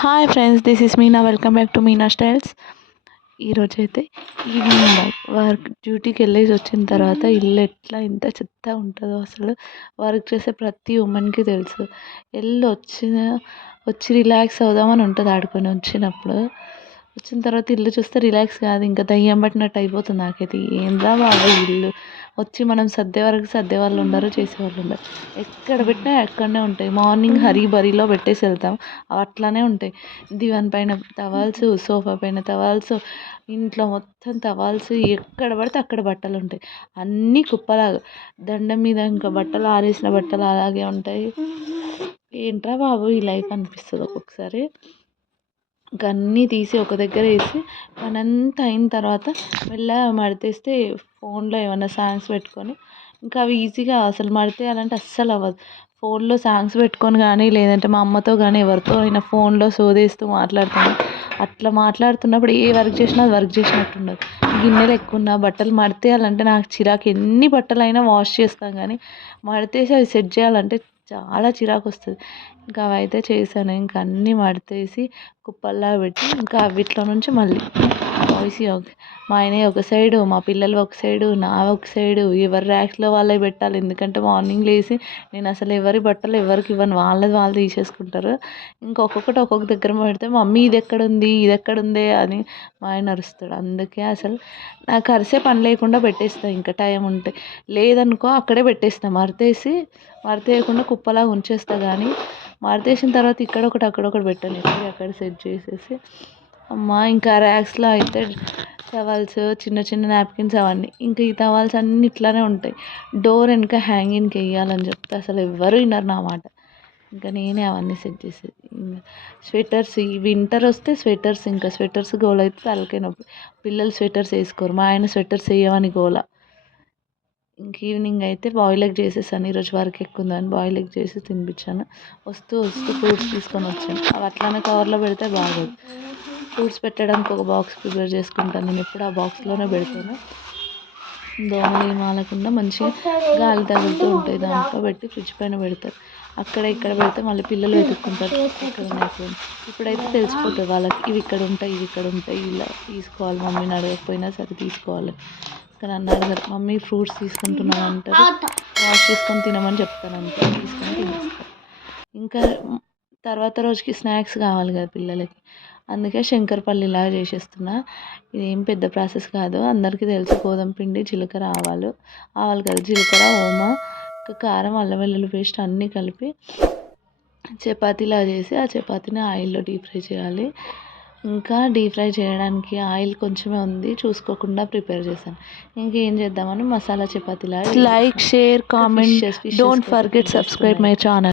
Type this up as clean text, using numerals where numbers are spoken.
Hi friends, this is Meena. Welcome back to Meena styles. ఈరోజైతే evening work డ్యూటీకి వెళ్ళేసి వచ్చిన తర్వాత ఇల్లు ఎట్లా ఇంత చెత్త ఉంటుందో అసలు వర్క్ చేసే ప్రతి ఉమెన్కి తెలుసు. వచ్చి రిలాక్స్ అవుదామని ఉంటుంది ఆడుకొని వచ్చినప్పుడు. వచ్చిన తర్వాత ఇల్లు చూస్తే రిలాక్స్ కాదు, ఇంకా దయ్యం పట్టినట్టు అయిపోతుంది నాకైతే. ఏంద్రా బాబు ఇల్లు, వచ్చి మనం సర్దే వరకు సర్దే వాళ్ళు ఉండరు, చేసేవాళ్ళు ఉండరు. ఎక్కడ పెట్టినా అక్కడనే ఉంటాయి. మార్నింగ్ హరీ బరీలో పెట్టేసి వెళ్తాం, అవి అట్లానే ఉంటాయి. దివాన్ పైన టవల్స్, సోఫా పైన టవల్స్, ఇంట్లో మొత్తం టవల్స్, ఎక్కడ పడితే అక్కడ బట్టలు ఉంటాయి. అన్నీ కుప్పలాగా దండం మీద ఇంకా బట్టలు, ఆరేసిన బట్టలు అలాగే ఉంటాయి. ఏంట్రా బాబు ఈ లైఫ్ అనిపిస్తుంది ఒక్కొక్కసారి. ఇంకా అన్నీ తీసి ఒక దగ్గర వేసి పనంతా అయిన తర్వాత మెల్లగా మడతేస్తే ఫోన్లో ఏమైనా సాంగ్స్ పెట్టుకొని, ఇంకా అవి ఈజీగా అసలు మడతేయాలంటే అస్సలు అవ్వదు. ఫోన్లో సాంగ్స్ పెట్టుకొని కానీ, లేదంటే మా అమ్మతో కానీ ఎవరితో అయినా ఫోన్లో సోదేస్తూ మాట్లాడుతాను. అట్లా మాట్లాడుతున్నప్పుడు ఏ వర్క్ చేసినా అది వర్క్ చేసినట్టు ఉండదు. గిన్నెలు ఎక్కువ ఉన్నా, బట్టలు మడతేయాలంటే నాకు చిరాకు. ఎన్ని బట్టలైనా వాష్ చేస్తాను కానీ మడతేసి అవి సెట్ చేయాలంటే చాలా చిరాకు వస్తుంది. ఇంకా అవైతే చేశాను. ఇంకా అన్నీ మడతేసి కుప్పల్లా పెట్టి, ఇంకా వీటిలో నుంచి మళ్ళీ మా ఆయనవి ఒక సైడు, మా పిల్లలు ఒక సైడు, నా ఒక సైడు, ఎవరి ర్యాక్స్లో వాళ్ళే పెట్టాలి. ఎందుకంటే మార్నింగ్ లేసి నేను అసలు ఎవరి బట్టలు ఎవరికి ఇవ్వను, వాళ్ళది వాళ్ళు తీసేసుకుంటారు. ఇంకా ఒక్కొక్కటి ఒక్కొక్క దగ్గర పెడితే మమ్మీ ఇది ఎక్కడుంది, ఇది ఎక్కడుంది అని మా ఆయన అరుస్తాడు. అందుకే అసలు నాకు అరిసే పని లేకుండా పెట్టేస్తాను. ఇంకా టైం ఉంటే, లేదనుకో అక్కడే పెట్టేస్తాను. మడతేయకుండా కుప్పలాగా ఉంచేస్తా. కానీ మడతేసిన తర్వాత ఇక్కడ ఒకటి అక్కడ ఒకటి పెట్టాను, అక్కడ సెట్ చేసేసి అమ్మ. ఇంకా ర్యాక్స్లో అయితే టవల్స్, చిన్న చిన్న నాప్కిన్స్ అవన్నీ, ఇంకా ఈ టవల్స్ అన్నీ ఇట్లానే ఉంటాయి. డోర్ వెనక హ్యాంగింగ్కి వేయాలని చెప్తే అసలు ఎవ్వరు వినరు నా మాట. ఇంకా నేనే అవన్నీ సెట్ చేసేది. స్వెటర్స్, ఈ వింటర్ వస్తే స్వెటర్స్, ఇంకా స్వెటర్స్ గోల అయితే తలకాయ నొప్పి. పిల్లలు స్వెటర్స్ వేసుకోరు, మా ఆయన స్వెటర్స్ వేయమని గోల. ఇంక ఈవినింగ్ అయితే బాయిల్ ఎగ్ చేసేసాను. ఈరోజు వర్క్ ఎక్కువ ఉందని బాయిల్ ఎగ్ చేసి తినిపించాను. వస్తూ ఫ్రూట్స్ తీసుకొని వచ్చాను. అవి అట్లానే కవర్లో పెడితే బాగోదు. ఫ్రూట్స్ పెట్టడానికి ఒక బాక్స్ ప్రిపేర్ చేసుకుంటాను. నేను ఎప్పుడు ఆ బాక్స్లోనే పెడతాను. దోమలు ఏం వాలకుండా మంచిగా గాలి తగులుతూ ఉంటాయి. దాంట్లో పెట్టి ఫ్రిడ్జ్ పైన పెడతారు. అక్కడ ఇక్కడ పెడితే మళ్ళీ పిల్లలు వెతుక్కుంటారు ఇక్కడ ఉన్నాయి. ఇప్పుడైతే తెలిసిపోతుంది వాళ్ళకి, ఇవి ఇక్కడ ఉంటాయి, ఇవి ఇక్కడ ఉంటాయి, ఇలా తీసుకోవాలి. మమ్మీని అడగకపోయినా సరే తీసుకోవాలి. కానీ నన్ను అడగరు. మమ్మీ ఫ్రూట్స్ తీసుకుంటున్నాను అంటారు, వాష్ చేసుకొని తినమని చెప్తాను అంతే, తీసుకొని తినేస్తారు. ఇంకా తర్వాత రోజుకి స్నాక్స్ కావాలి కదా పిల్లలకి, అందుకే శంకరపల్లిలా చేసేస్తున్నా. ఇదేం పెద్ద ప్రాసెస్ కాదు, అందరికీ తెలుసు. గోధుమ పిండి, జీలకర్ర, ఆవాలు కదా, జీలకర్ర, ఓమ, కారం, అల్లం వెల్లుల్లి పేస్ట్ అన్నీ కలిపి చపాతీలా చేసి ఆ చపాతీని ఆయిల్లో డీప్ ఫ్రై చేయాలి. ఇంకా డీప్ ఫ్రై చేయడానికి ఆయిల్ కొంచెమే ఉంది, చూసుకోకుండా ప్రిపేర్ చేశాను. ఇంకేం చేద్దామని మసాలా చపాతీలా. Like, share, comment, don't forget subscribe my channel.